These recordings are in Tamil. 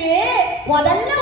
எனக்கு உடனே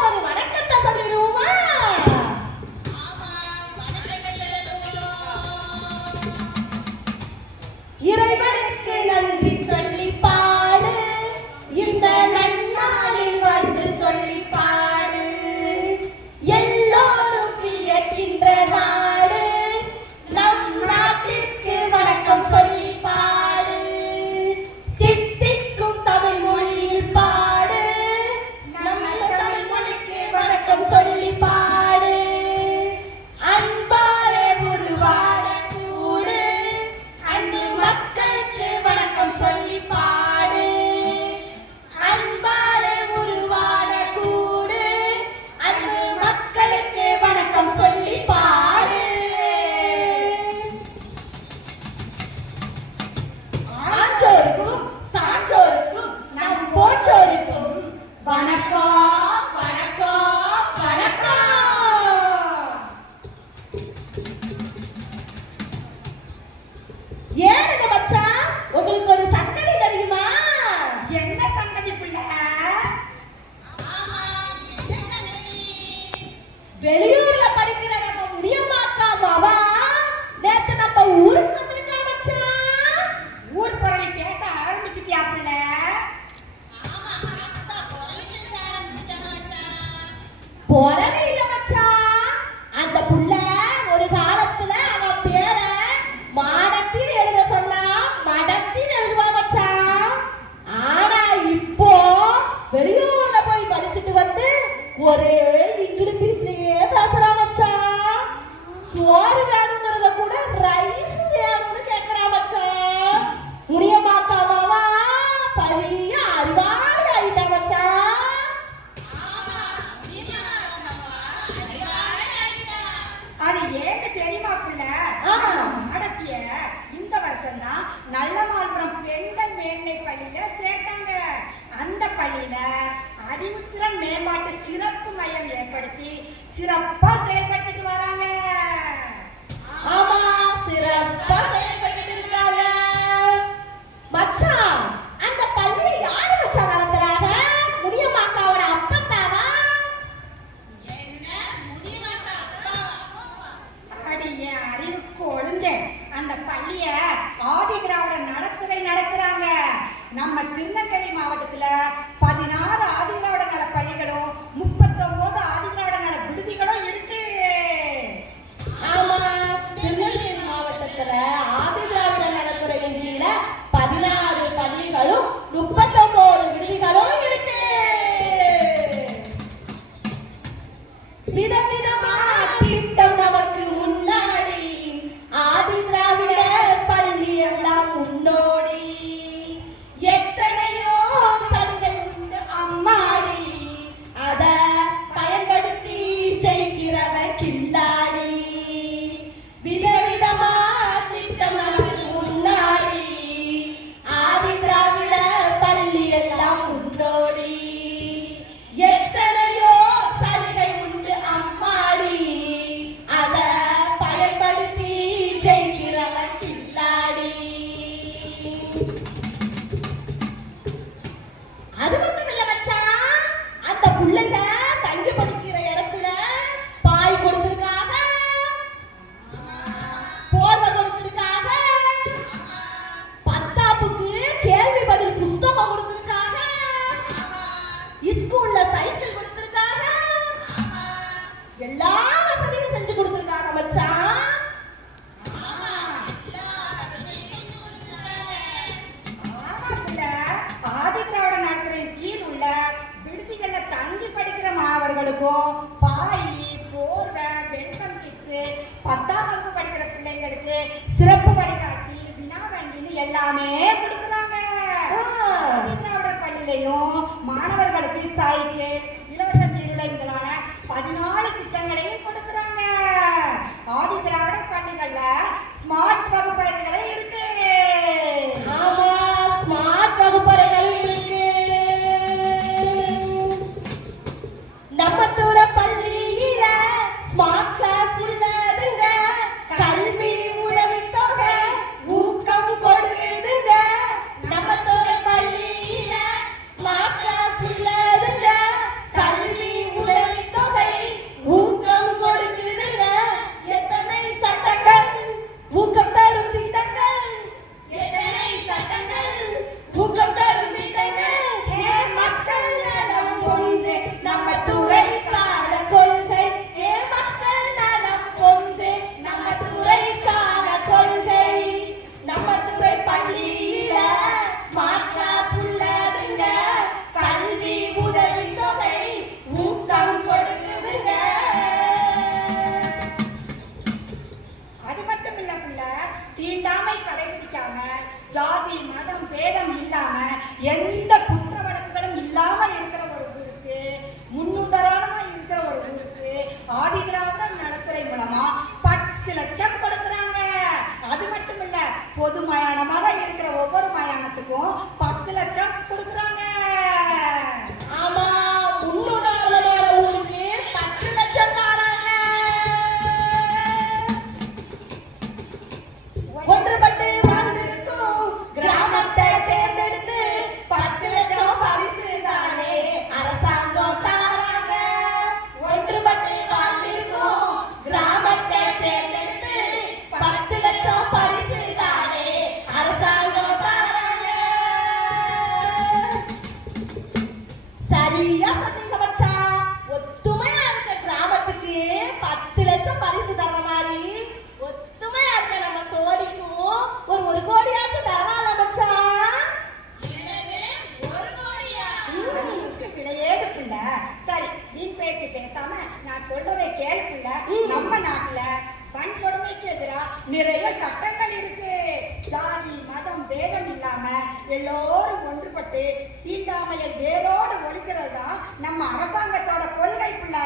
சிறப்பாக சிக்ஸு பத்தாம் வகுப்பு படிக்கிற பிள்ளைங்களுக்கு சிறப்பு வழிகாட்டி வினா வங்கின்னு எல்லாமே கொடுக்குறாங்க. திருநாவுடர் பள்ளியிலையும் மாணவர்களுக்கு சைக்கிள் இலவச சீருடை முதலான பதினாலு திட்டங்களையும் கொடுக்குறாங்க. ஆதி திராவிட பள்ளிகளில் ஸ்மார்ட் வகுப்பறைகளே இருக்கு. ஆதி திராவிடம் நலத்துறை மூலமா பத்து லட்சம் கொடுக்குறாங்க. அது மட்டும் இல்ல பொது மயானமாக இருக்கிற ஒவ்வொரு மயானத்துக்கும் பத்து லட்சம் கொடுக்குறாங்க. ஒன்றுபட்டு தீண்டாமையை வேரோடு ஒழிக்கிறது தான் நம்ம அரசாங்கத்தோட கொள்கைக்குள்ள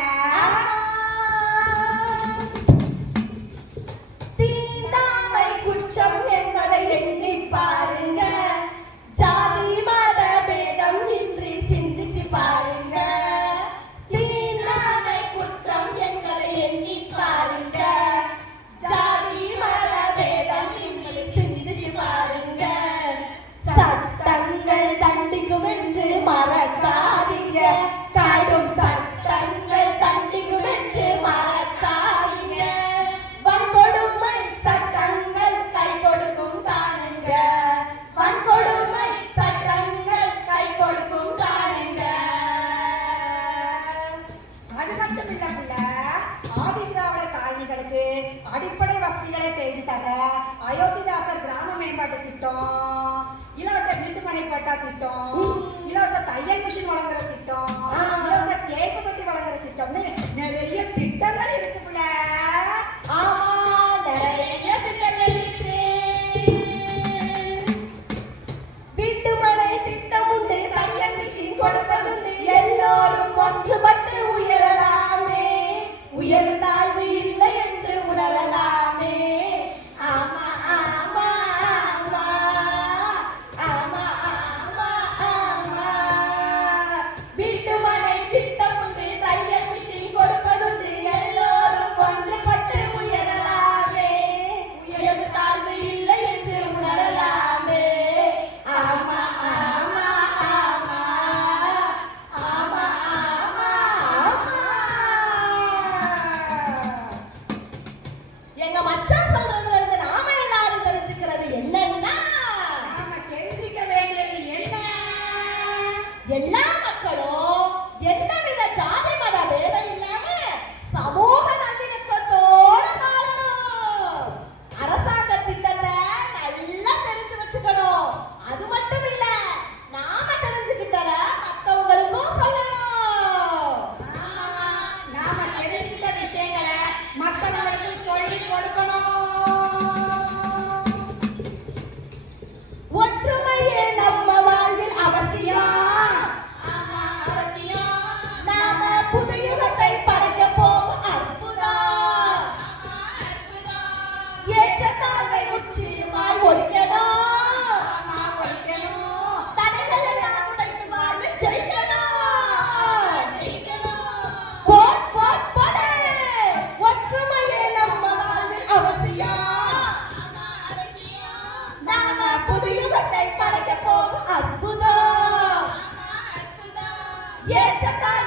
திட்டம். இலவச வீட்டுமனை பட்டா திட்டம். இலவச தையல் மிஷின் வழங்குற திட்டம். இலவச தேய்ப்பு பத்தி வழங்குற திட்டம்னு நிறைய திட்டம் 真诚 ಚಂದ